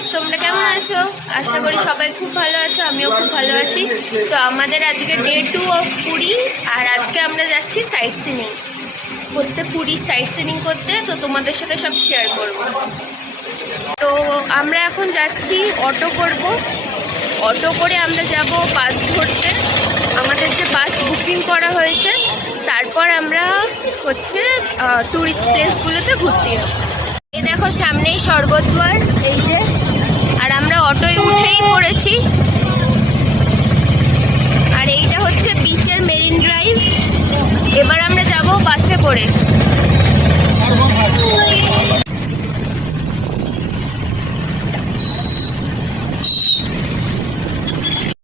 Guys, তোমরা কেমন আছো? আশা করি সবাই খুব ভালো আছো, আমিও খুব ভালো আছি। তো আমাদের আজকে ডে 2 অফ পুরী, আর আজকে আমরা যাচ্ছি সাইট সিনিং করতে, পুরী সাইট সিনিং করতে। তো তোমাদের সাথে সব শেয়ার করব। তো আমরা এখন যাচ্ছি, অটো করব, অটো করে আমরা যাব বাস ধরতে। আমাদের যে বাস বুকিং করা হয়েছে, তারপর আমরা হচ্ছে ট্যুরিস্ট প্লেসগুলোতে ঘুরতে যাবো। এই দেখো সামনেই স্বর্গদ্বার, এই যে, আর আমরা অটোয় উঠেই পড়েছি। আর এইটা হচ্ছে বিচের মেরিন ড্রাইভ। এবার আমরা যাব বাসে করে।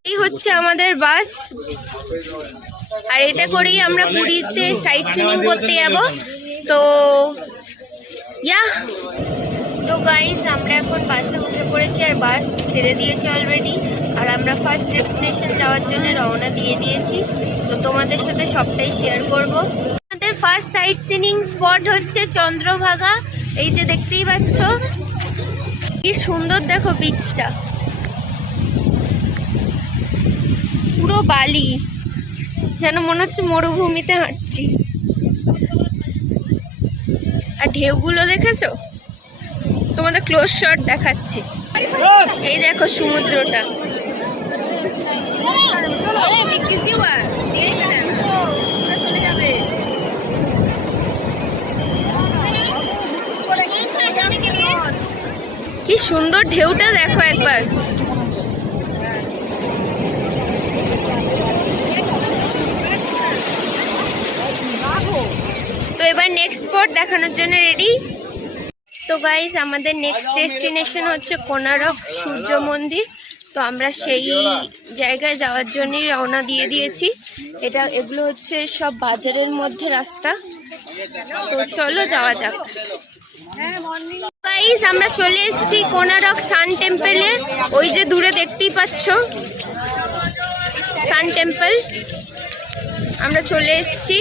এই হচ্ছে আমাদের বাস, আর এটা করেই আমরা পুরীতে সাইট সিনিং করতে যাব। তো তো গাইস, আমরা এখন বাসে উঠে পড়েছি, আর বাস ছেড়ে দিয়েছি অলরেডি। আর আমরা ফার্স্ট ডেস্টিনেশন যাওয়ার জন্য রওনা দিয়ে দিয়েছি। তো তোমাদের সাথে সবটাই শেয়ার করব। আমাদের ফার্স্ট সাইট সিনিং স্পট হচ্ছে চন্দ্রভাগা। এই যে দেখতেই পাচ্ছ, কি সুন্দর দেখো বিচটা, পুরো বালি, যেন মনে হচ্ছে মরুভূমিতে হাঁটছি। আর ঢেউগুলো দেখেছো? তোমাদের ক্লোজ শট দেখাচ্ছি। এই দেখো সমুদ্রটা। কি সুন্দর ঢেউটা দেখো একবার। তো এবার নেক্সট স্পট দেখানোর জন্য রেডি। তো গাইস, আমাদের নেক্সট ডেস্টিনেশন হচ্ছে কোনারক সূর্য মন্দির। তো আমরা সেই জায়গায় যাওয়ার জন্যই রওনা দিয়ে দিয়েছি। এগুলো হচ্ছে সব বাজারের মধ্যে রাস্তা। তো চলো যাওয়া যাক। গাইস, আমরা চলে এসেছি কোনারক সান টেম্পলে। ওই যে দূরে দেখতেই পাচ্ছ সান টেম্পল, আমরা চলে এসেছি।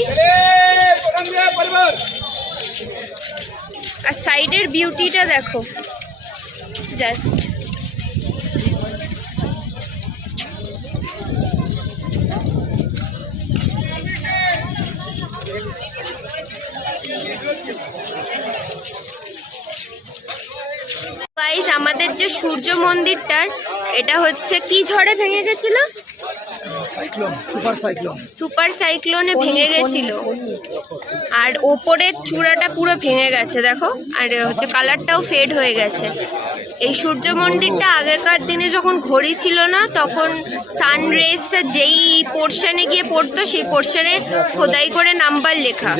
আর সাইডের বিউটিটা দেখো জাস্ট। গাইস, আমাদের যে সূর্য মন্দিরটার, এটা হচ্ছে কি ঝড়ে ভেঙে গেছিল? সুপার সাইক্লোনে ভেঙে গেছিল। আর ওপরের চূড়াটা পুরো ভেঙে গেছে দেখো, আর হচ্ছে কালারটাও ফেড হয়ে গেছে। এই সূর্য মন্দিরটা আগেকার দিনে যখন ঘড়ি ছিল না, তখন সানরেজটা যেই পোর্শনে গিয়ে পড়তো, সেই পোর্শনে খোদাই করে নাম্বার লেখা।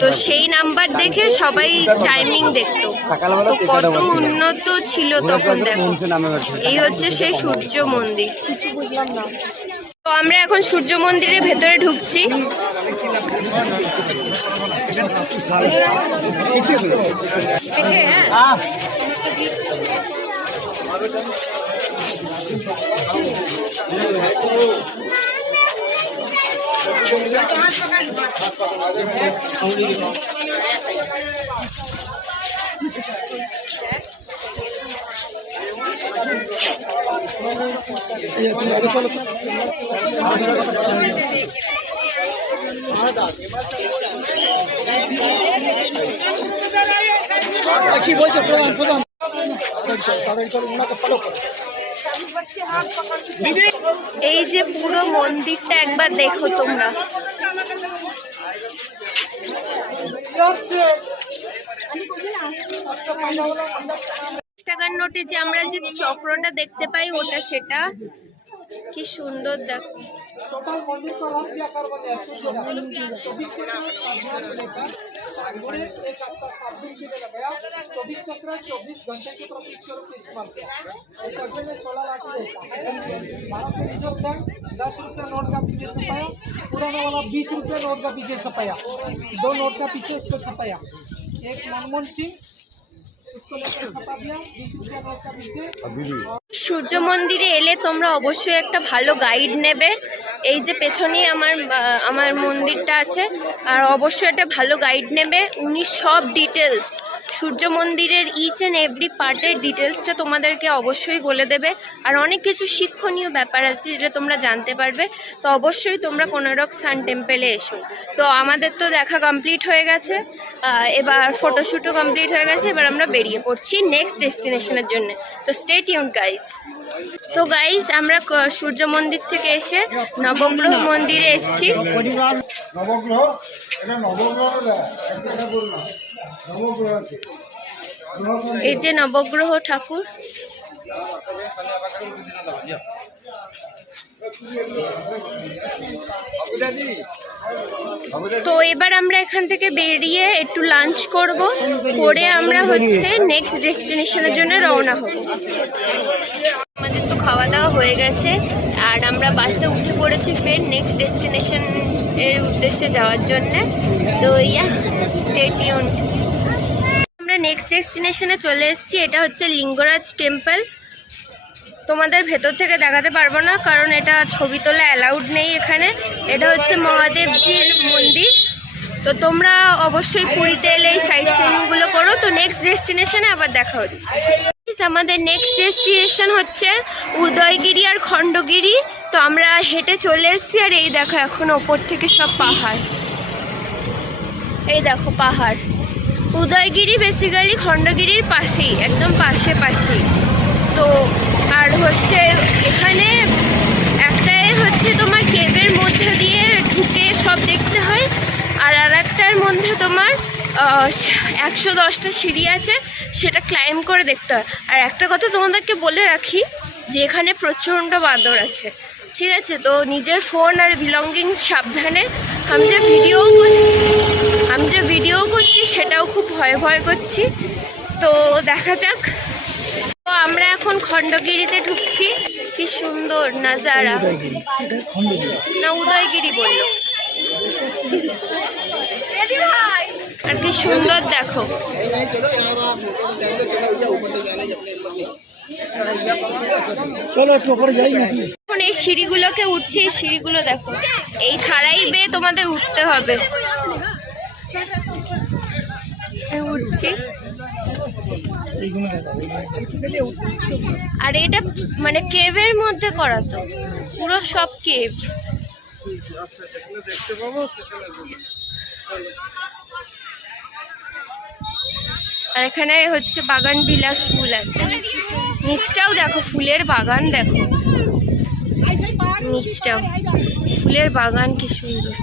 তো সেই নাম্বার দেখে সবাই টাইমিং দেখতো। তো কত উন্নত ছিল তখন দেখো। এই হচ্ছে সেই সূর্য মন্দির। তো আমরা এখন সূর্য মন্দিরের ভেতরে ঢুকছি। কি বলছো প্রধান? এই যে পুরো মন্দিরটা একবার দেখো তোমরা। টাকার নোটে যে আমরা যে চক্রটা দেখতে পাই, ওটা সেটা। কি সুন্দর দেখো। ₹10 नोट का पीछे छपाया, पुराना वाला ₹20 नोट का पीछे छपाया, 2 नोट का पीछे इसको छपाया। एक मनमोहन सिंह, इसको लेकर छपा दिया ₹20 नोट का पीछे। সূর্য মন্দিরে এলে তোমরা অবশ্যই একটা ভালো গাইড নেবে। এই যে পেছনেই আমার মন্দিরটা আছে, আর অবশ্যই একটা ভালো গাইড নেবে। উনি সব ডিটেলস সূর্য মন্দিরের ইচ অ্যান্ড এভরি পার্টের ডিটেলসটা তোমাদেরকে অবশ্যই বলে দেবে। আর অনেক কিছু শিক্ষণীয় ব্যাপার আছে যেটা তোমরা জানতে পারবে। তো অবশ্যই তোমরা কোনারক সান টেম্পেলে এসো। তো আমাদের তো দেখা কমপ্লিট হয়ে গেছে, এবার ফটোশ্যুটও কমপ্লিট হয়ে গেছে। এবার আমরা বেরিয়ে পড়ছি নেক্সট ডেস্টিনেশনের জন্য। তো স্টে টিউনড গাইস। তো গাইস আমরা সূর্য মন্দির থেকে এসে নবগ্রহ মন্দিরে এসেছি। নবগ্রহ, এটা নবগ্রহ না, এটা বললাম নবগ্রহ আছে। এই যে নবগ্রহ ঠাকুর। তো এবার আমরা এখান থেকে বেরিয়ে একটু লাঞ্চ করব, করে আমরা হচ্ছে নেক্সট ডেস্টিনেশনের জন্য রওনা হব। আমাদের তো খাওয়া দাওয়া হয়ে গেছে আর আমরা বাসে উঠে পড়েছি ফের নেক্সট ডেস্টিনেশন এর উদ্দেশ্যে যাওয়ার জন্যে। তো ইয়া স্টে টিউনড। আমরা নেক্সট ডেস্টিনেশনে চলে এসেছি। এটা হচ্ছে লিঙ্গরাজ টেম্পল। তোমাদের ভেতর থেকে দেখাতে পারবো না কারণ এটা ছবি তোলা অ্যালাউড নেই এখানে। এটা হচ্ছে মহাদেবজির মন্দির। তো তোমরা অবশ্যই পুরীতে এলে এই সাইট সিনগুলো করো। তো নেক্সট ডেস্টিনেশনে আবার দেখা হচ্ছে। আমাদের নেক্সট ডেস্টিনেশন হচ্ছে উদয়গিরি আর খণ্ডগিরি। তো আমরা হেঁটে চলে এসেছি আর এই দেখো এখন ওপর থেকে সব পাহাড়, এই দেখো পাহাড়। উদয়গিরি বেসিক্যালি খণ্ডগিরির পাশেই, একদম পাশেই। তো আর হচ্ছে এখানে একটাই হচ্ছে তোমার কেভের মধ্যে দিয়ে ঢুকে সব দেখতে হয়, আর একটার মধ্যে তোমার 110টা সিঁড়ি আছে, সেটা ক্লাইম্ব করে দেখতে হয়। আর একটা কথা তোমাদেরকে বলে রাখি যে এখানে প্রচণ্ড বাঁদর আছে, ঠিক আছে? তো নিজের ফোন আর বিলঙ্গিংস সাবধানে। আমি যে ভিডিও করছি সেটাও খুব ভয় করছি। তো দেখা যাক। তো আমরা এখন খণ্ডগিরিতে ঢুকছি। কি সুন্দর নাজারা। না উদয়গিরি বললো। আর কি সুন্দর দেখো। এখন এই সিঁড়িগুলোকে উঠছি, এই সিঁড়িগুলো দেখো, এই খাড়াই বেয়ে তোমাদের উঠতে হবে। উঠছি। আর এটা মানে কেভের মধ্যে করা, তো পুরো সব কেভ। আর এখানে হচ্ছে বাগান বিলাস ফুল আছে। নিচটাও দেখো ফুলের বাগান, দেখো নিচটাও ফুলের বাগান, কি সুন্দর।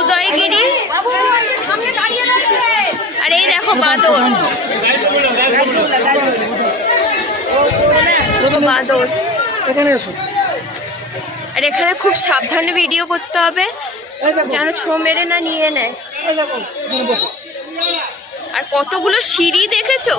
উদয়গিরি। আর এই দেখো বাঁদর, বাঁদর। আর এখানে খুব সাবধানে ভিডিও করতে হবে যেন ছো মেরে না নিয়ে নেয়। আর কতগুলো সিঁড়ি দেখেছো?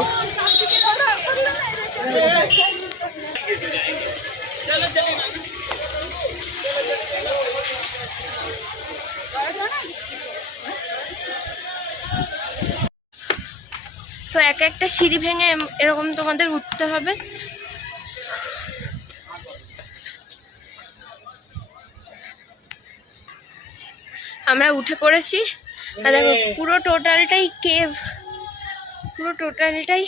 তো একটা সিঁড়ি ভেঙে এরকম তোমাদের উঠতে হবে। আমরা উঠে পড়েছি। আর দেখো পুরো টোটালটাই কেভ, পুরো টোটালটাই।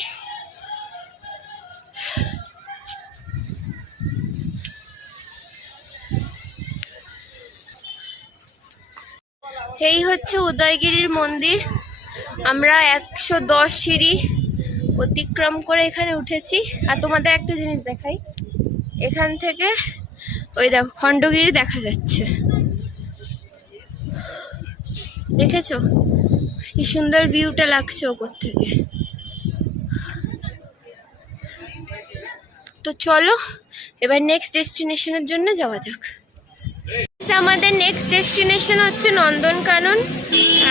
এই হচ্ছে উদয়গিরির মন্দির। আমরা 110 সিঁড়ি অতিক্রম করে এখানে উঠেছি। আর তোমাদের একটা জিনিস দেখাই, এখান থেকে ওই দেখো খণ্ডগিরি দেখা যাচ্ছে, দেখেছো কি সুন্দর ভিউটা লাগছে ওপর থেকে। তো চলো এবার নেক্সট ডেস্টিনেশনের জন্য যাওয়া যাক। আমাদের নেক্সট ডেস্টিনেশন হচ্ছে নন্দনকানন।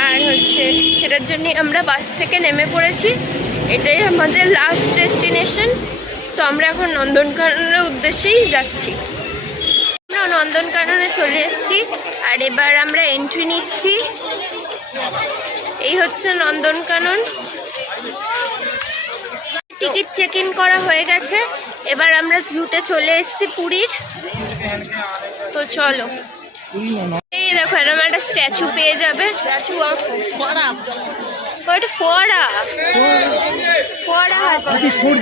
আর হচ্ছে সেটার জন্য আমরা বাস থেকে নেমে পড়েছি। এটাই আমাদের লাস্ট ডেস্টিনেশন। তো আমরা এখন নন্দনকাননের উদ্দেশ্যেই যাচ্ছি। আমরা নন্দনকাননে চলে এসেছি আর এবার আমরা এন্ট্রি নিচ্ছি। এই হচ্ছে নন্দনকানন। টিকিট চেক ইন করা হয়ে গেছে। এবার আমরা জুতে চলে এসেছি পুরীর। তো চলো। এই দেখো এরকম একটা স্ট্যাচু পেয়ে যাবে। স্ট্যাচু আর ওটা ফোয়ারা ফোয়ারা হাতি সুর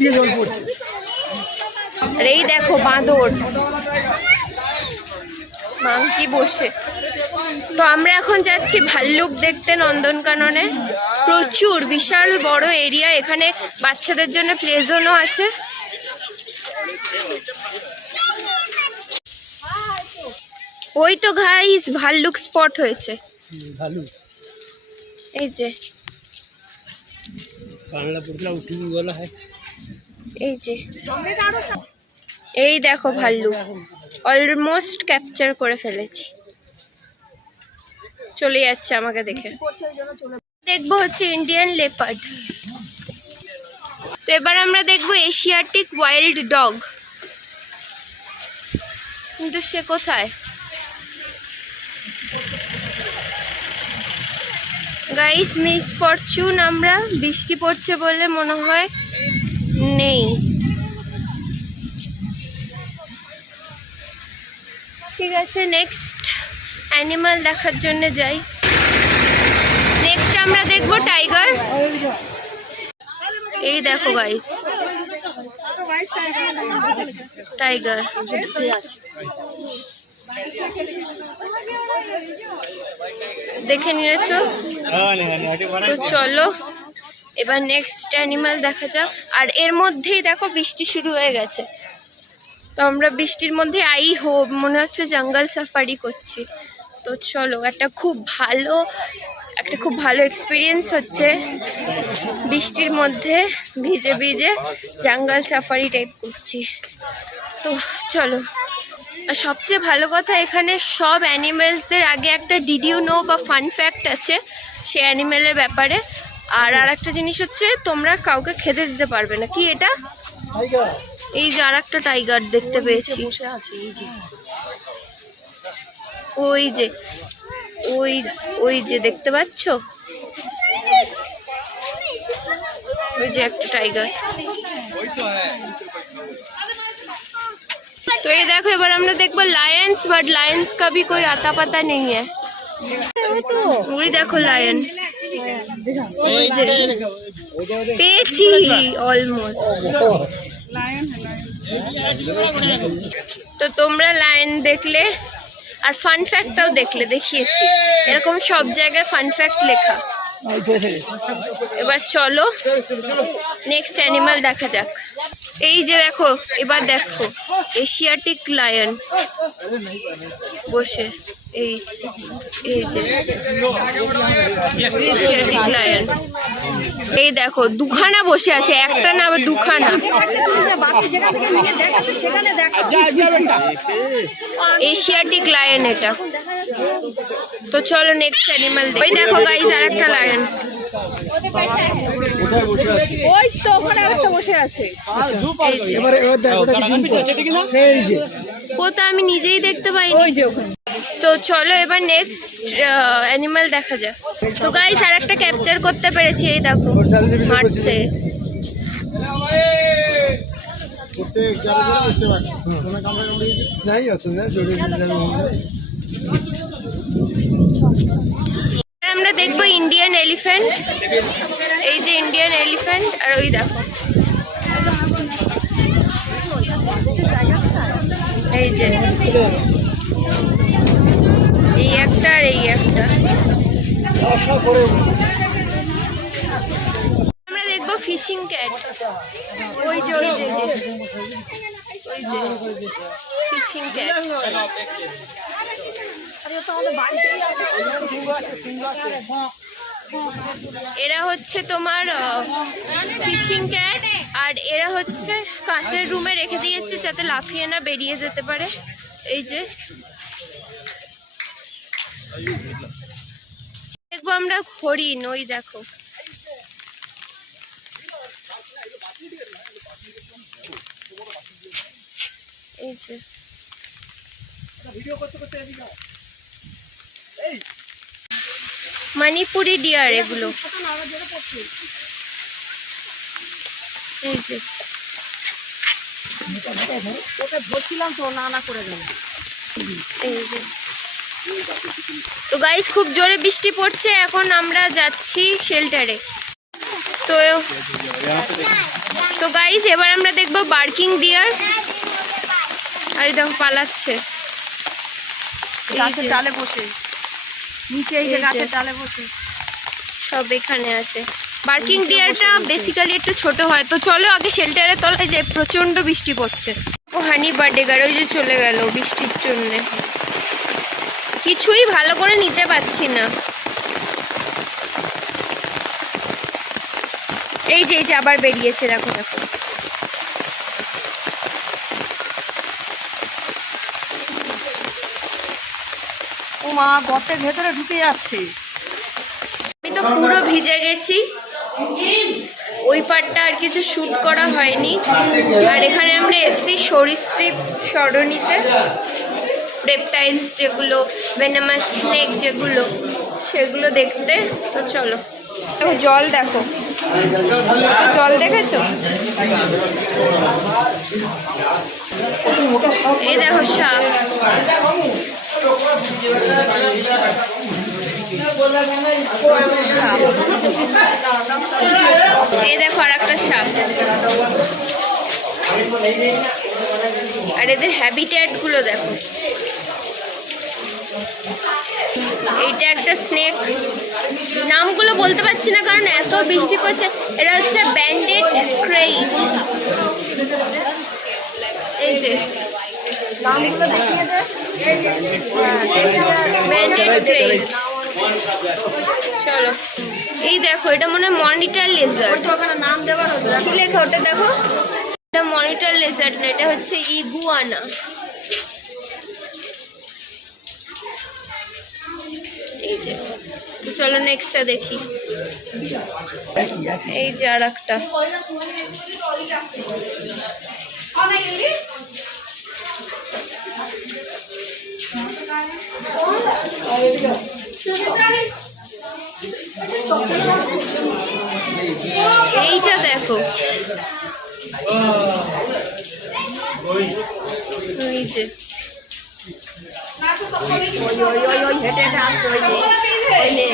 দিয়ে জল পড়ছে। আর এই দেখো বাঁদর মাংকি বসে। তো আমরা এখন যাচ্ছি ভাল্লুক দেখতে নন্দনকাননে। প্রচুর বিশাল বড় এরিয়া, এখানে বাচ্চাদের জন্য প্লে জোনও আছে। ওই তো গাইস ভাল্লুক স্পট হয়েছে। এই যে এই যে এই দেখো ভাল্লুক অলমোস্ট ক্যাপচার করে ফেলেছি, চলে যাচ্ছে আমাকে দেখে। দেখবো হচ্ছে ইন্ডিয়ান লেপার্ড। তো এবার আমরা দেখবো এশিয়াটিক ওয়াইল্ড ডগ, কিন্তু সে কোথায়? গাইস মিস ফরচুন, আমরা বৃষ্টি পড়ছে বলে মনে হয় নেই। ঠিক আছে, নেক্সট অ্যানিমাল দেখার জন্য যাই। নেক্সট আমরা দেখবো টাইগার। এই দেখো গাইস টাইগার দেখে নিয়েছো? তো চলো এবার নেক্সট অ্যানিমাল দেখা যাক। আর এর মধ্যেই দেখো বৃষ্টি শুরু হয়ে গেছে, তো আমরা বৃষ্টির মধ্যে মনে হচ্ছে জঙ্গল সাফারি করছি। তো চলো একটা খুব ভালো এক্সপিরিয়েন্স হচ্ছে বৃষ্টির মধ্যে ভিজে ভিজে জঙ্গল সাফারি টাইপ করছি। তো চলো। আর সবচেয়ে ভালো কথা, এখানে সব অ্যানিমেলসদের আগে একটা ডিড ইউ নো বা ফান ফ্যাক্ট আছে সে অ্যানিমেলের ব্যাপারে। আর একটা জিনিস হচ্ছে তোমরা কাউকে খেতে দিতে পারবে না। কি এটা? এই যে আর একটা টাইগার দেখতে পেয়েছি, ওই যে দেখতে পাচ্ছ, ওই যে একটা টাইগার। तो ये देखो এবার আমরা দেখবো লায়ন্স, বাট লায়ন্স का भी कोई आता पता नहीं है। ওই দেখো লায়ন পেয়েছি অলমোস্ট। তো তোমরা লায়ন দেখলে আর ফান ফ্যাক্টটাও দেখিয়েছি, এরকম সব জায়গায় ফান ফ্যাক্ট লেখা। এবার চলো নেক্সট অ্যানিমাল দেখা যাক। এই যে দেখো, এবার দেখো এশিয়াটিক লায়ন বসে। এই যে এশিয়াটিক লায়ন, এই দেখো দুখানা বসে আছে, একটা না আবার দুখানা। এশিয়াটিক লায়ন এটা। তো চলো নেক্সট অ্যানিমাল। ওই দেখো গাইস আর একটা লায়ন, ওই তো ওখানে আরেকটা বসে আছে। ওটা আমি নিজেই দেখতে পাইনি। তো চলো এবার নেক্সট অ্যানিমাল দেখা যাক। তো গাইস আর একটা ক্যাপচার করতে পেরেছি, এই দেখো হাঁটছে। আমরা দেখবো ইন্ডিয়ান এলিফ্যান্ট। এই যে ইন্ডিয়ান এলিফ্যান্ট, আর ওই দেখো এই যে এই একটা আর এই একটা। আমরা দেখবো ফিশিং ক্যাট। ওই যে ফিশিং ক্যাট। এরা হচ্ছে তোমার ফিশিং ক্যাট, আর এরা হচ্ছে কাঁচের রুমে রেখে দিয়েছে যাতে লাফিয়ে না বেরিয়ে যেতে পারে। এই যে দেখবো আমরা হরিণ। ওই দেখো এই যে মণিপুরি ডিয়ার এগুলো। এই যে ওকে ধরছিলাম তো না করে গেল। এই যে। তো গাইস খুব জোরে বৃষ্টি পড়ছে, এখন আমরা যাচ্ছি শেল্টারে। তো গাইস এবার আমরা দেখবো বার্কিং ডিয়ার। আর দেখো পালাচ্ছে গাছের ডালে বসে, নিচে এই যে গাছের ডালে বসে সব এখানে আছে। বার্কিং ডিয়ারটা বেসিক্যালি একটু ছোট হয়। তো চলো আগে শেল্টারের তলায় যাই, প্রচন্ড বৃষ্টি পড়ছে। ও হানি বার্থডে গার্ল ওই যে চলে গেল বৃষ্টির জন্য, কিছুই ভালো করে নিতে পারছি না। এই যে আবার বেরিয়েছে, দেখো দেখো। ও মা, গর্তের ভেতরে ঢুকে যাচ্ছে। আমি তো পুরো ভিজে গেছি, ওই পার্টটা আর কিছু শ্যুট করা হয়নি। আর এখানে আমরা এসছি সরীসৃপ সরণিতে, রেপটাইলস যেগুলো, ভেনামাস স্নেক যেগুলো, সেগুলো দেখতে। তো চলো। দেখো জল, দেখো জল দেখেছো? এই দেখো সাপ, এই দেখো আর একটা সাপ। আর এদের হ্যাবিট্যাট গুলো দেখো। এইটা একটা স্নেক, নামগুলো বলতে পারছি না কারণ এত বৃষ্টি পড়ছে। এটা হচ্ছে ব্যান্ডেড ক্রেইট। এই যে নামগুলো দেখিয়ে দে। Branded krait. চলো, এই দেখো এটা মনে হয় মনিটর লেজার্ড। ওখানে নাম দেওয়ার হতো। কি লেখা ওটা দেখো? এটা মনিটর লেজার্ড না, এটা হচ্ছে ইগুয়ানা। এই যে, চলো নেক্সটটা দেখি। এই যে আর একটা, এইটা দেখো। এই যে ওই হেঁটে হেঁটে আসছে, ওই নে।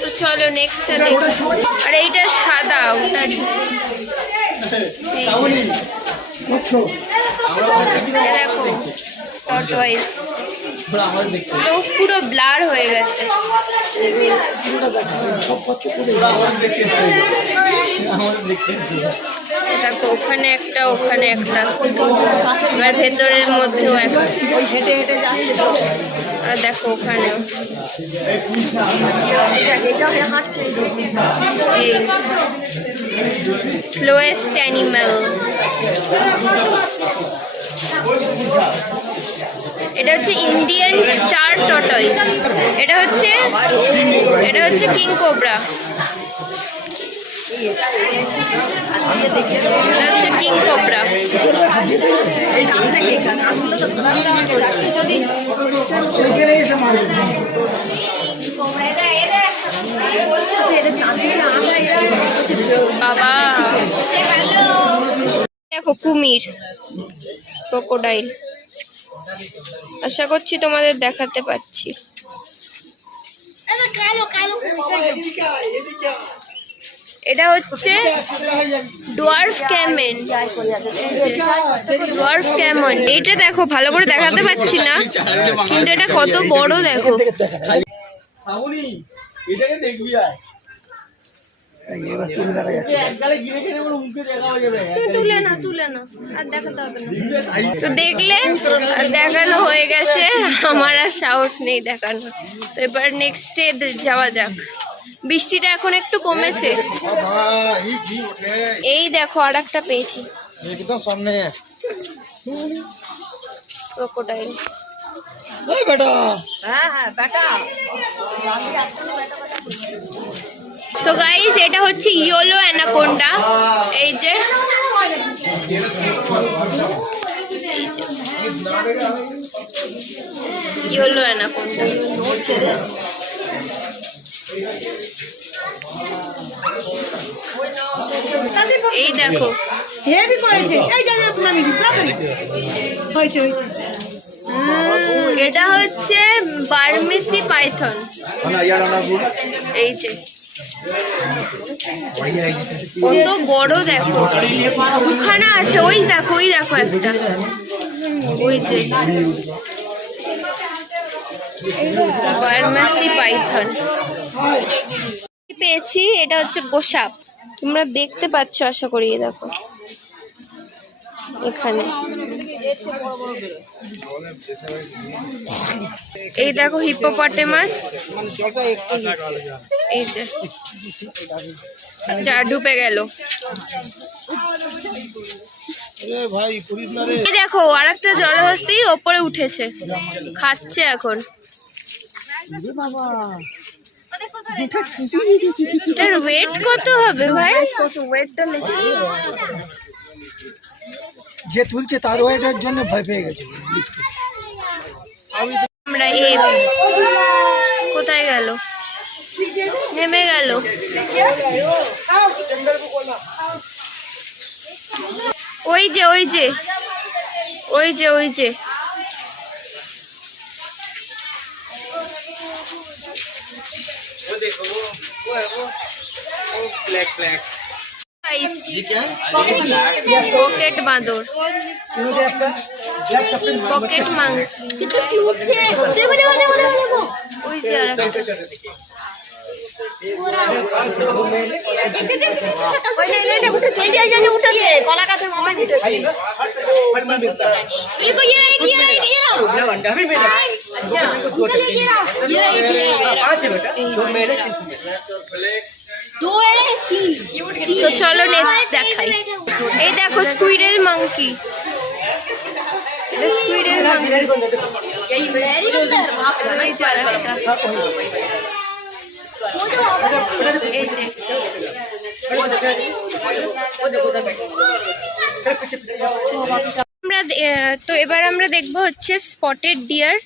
তো চলো নেক্সটটা দেখি। আর এইটা সাদা, ওটারই। দেখো টর্টয়েস, পুরো ব্লার হয়ে গেছে। দেখো ওখানে একটা, ওখানে একটা, এবার ভেতরের মধ্যেও একটা। ওই হেঁটে হেঁটে যাচ্ছে সব। আর দেখো ওখানেও এটাও হাঁটছে। এই স্লোয়েস্ট অ্যানিম্যাল। এটা হচ্ছে ইন্ডিয়ান স্টার টর্টয়েস। এটা হচ্ছে কিং কোবরা। এটা হচ্ছে কিং কোবরা। বাবা দেখো কুমির, ক্রোকোডাইল। আশা করছি তোমাদের দেখাতে পাচ্ছি। এটা হচ্ছে ডোয়ার্ফ ক্যামেন। ডোয়ার্ফ ক্যামন, এইটা দেখো ভালো করে দেখাতে পাচ্ছি না, কিন্তু এটা কত বড় দেখো। তুলে না আর দেখাতে হবে না। তো দেখলে আর দেখানো হয়ে গেছে, আমার আর সাহস নেই দেখানো। তো এবার নেক্সট ডে যাওয়া যাক। বৃষ্টিটা এখন একটু কমেছে। এই দেখো আর একটা পেয়েছি, একদম সামনে ক্রোকোডাইল। বেটা। হ্যাঁ হ্যাঁ বেটা। তো গাইস এটা হচ্ছে ইয়েলো অ্যানাকোন্ডা। এই যে ইয়েলো অ্যানাকোন্ডা। এই দেখো হেভি করেছে এই জায়গা আপনার মিলি তাড়াতাড়ি হয়েছে হয়েছে এটা হচ্ছে বার্মেসি পাইথন। এই যে কত বড় দেখো, দুখানা আছে। ওই দেখো একটা, ওই যে বার্মেসি পাইথন পেয়েছি। এটা হচ্ছে গোসাপ, তোমরা দেখতে পাচ্ছ আশা করি। এই দেখো এখানে, এই দেখো হিপোপটেমাস। এই যে যা ডুবে গেল। এই দেখো আরেকটা জলহস্তি ওপরে উঠেছে, খাচ্ছে এখন। এটার ওয়েট কত হবে ভাই? ওয়েটটা নাকি যে তুলছে তার ওয়েটের জন্য ভয় পেয়ে গেছে। আমরা এই কোথায় গেল, নেমে গেল। ওই যে ওই যে ওই যে ওই যে পকেট বাঁদর, পকেট মাংস। ওই যে তো চলো নেক্সট দেখাই। এই দেখো স্কুইরেল মাংকি, স্কুইরেল মাংকি। এই যে আমরা তো এবার আমরা দেখবো হচ্ছে স্পটেড ডিয়ার।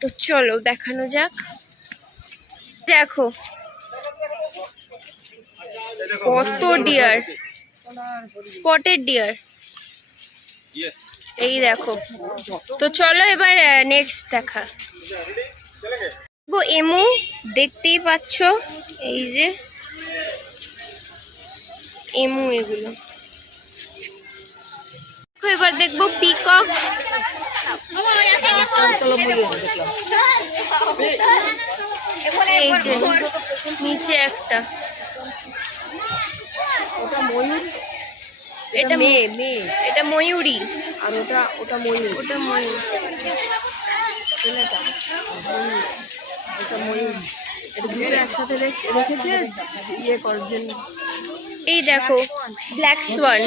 তো চলো দেখানো যাক। দেখো কত ডিয়ার, স্পটেড ডিয়ার। এই দেখো। তো চলো এবার নেক্সট দেখা। এমু দেখতেই পাচ্ছ, এই যে এমু এগুলো। এবার দেখবো পিকক। এই যে নিচে একটা, এটা এটা ময়ূরী, আর ওটা ময়ূর, ওটা ময়ূর, একসাথে রেখেছে ইয়ে করার জন্য। এই দেখো ব্ল্যাক সোয়ান।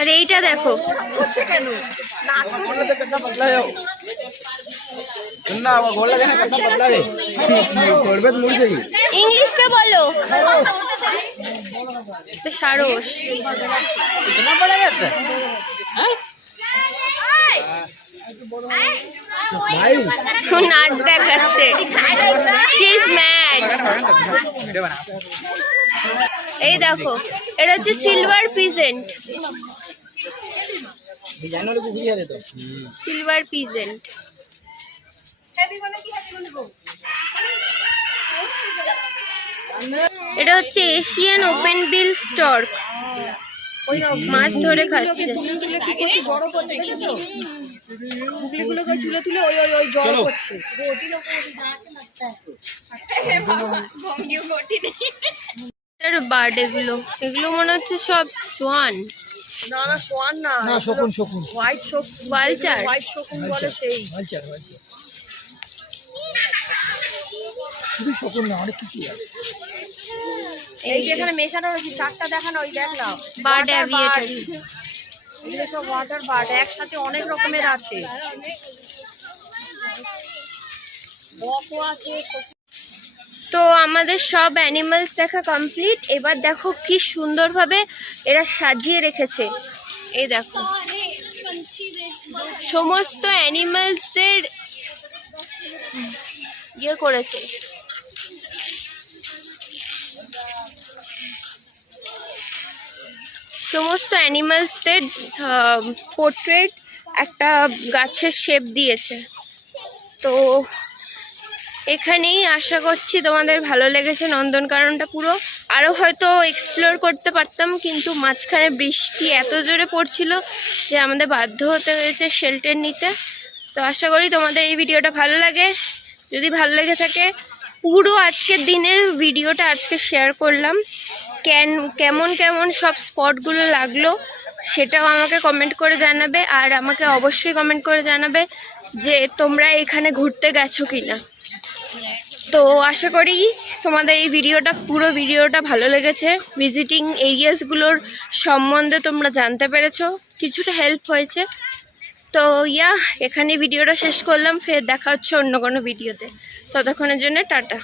আর এইটা দেখো, ইংলিশটা বলো। সারস নাচ দেখাচ্ছে। এই দেখো এটা হচ্ছে সিলভার পিজেন্ট, সিলভার পিজেন্ট। এটা হচ্ছে এশিয়ান ওপেন বিল স্টর্ক, মাছ ধরে খাচ্ছে। বার্ড এগুলো, এগুলো মনে হচ্ছে সব সোয়ান। না না সোয়ান না, শকুন শকুন, হোয়াইট শকুন, ওয়ালচার, হোয়াইট শকুন বলে সেই। শুধু শকুন না, অনেক কিছু আছে। এই যে এখানে মেশানো রয়েছে চারটা দেখানো, ওই দেখ না বার্ড অ্যাভিয়েটর। এগুলো সব ওয়াটার বার্ড, একসাথে অনেক রকমের আছে। তো আমাদের সব অ্যানিমালস দেখা কমপ্লিট। এবার দেখো কি সুন্দরভাবে এরা সাজিয়ে রেখেছে। এই দেখো সমস্ত অ্যানিমালসদের ইয়ে করেছে। সমস্ত অ্যানিমালসদের পোর্ট্রেট একটা গাছের শেপ দিয়েছে। তো এখানেই আশা করছি তোমাদের ভালো লেগেছে নন্দনকাননটা পুরো। আরও হয়তো এক্সপ্লোর করতে পারতাম, কিন্তু মাঝখানে বৃষ্টি এত জোরে পড়ছিল যে আমাদের বাধ্য হতে হয়েছে শেল্টার নিতে। তো আশা করি তোমাদের এই ভিডিওটা ভালো লাগে। যদি ভালো লেগে থাকে, পুরো আজকের দিনের ভিডিওটা আজকে শেয়ার করলাম, কেমন কেমন সব স্পটগুলো লাগলো সেটাও আমাকে কমেন্ট করে জানাবে। আর আমাকে অবশ্যই কমেন্ট করে জানাবে যে তোমরা এখানে ঘুরতে গেছো কি না। তো আশা করি তোমাদের এই পুরো ভিডিওটা ভালো লেগেছে। ভিজিটিং এরিয়াসগুলোর সম্বন্ধে তোমরা জানতে পেরেছো, কিছুটা হেল্প হয়েছে। তো এখানে ভিডিওটা শেষ করলাম, ফের দেখা হচ্ছে অন্য কোনো ভিডিওতে। ততক্ষণের জন্য টাটা।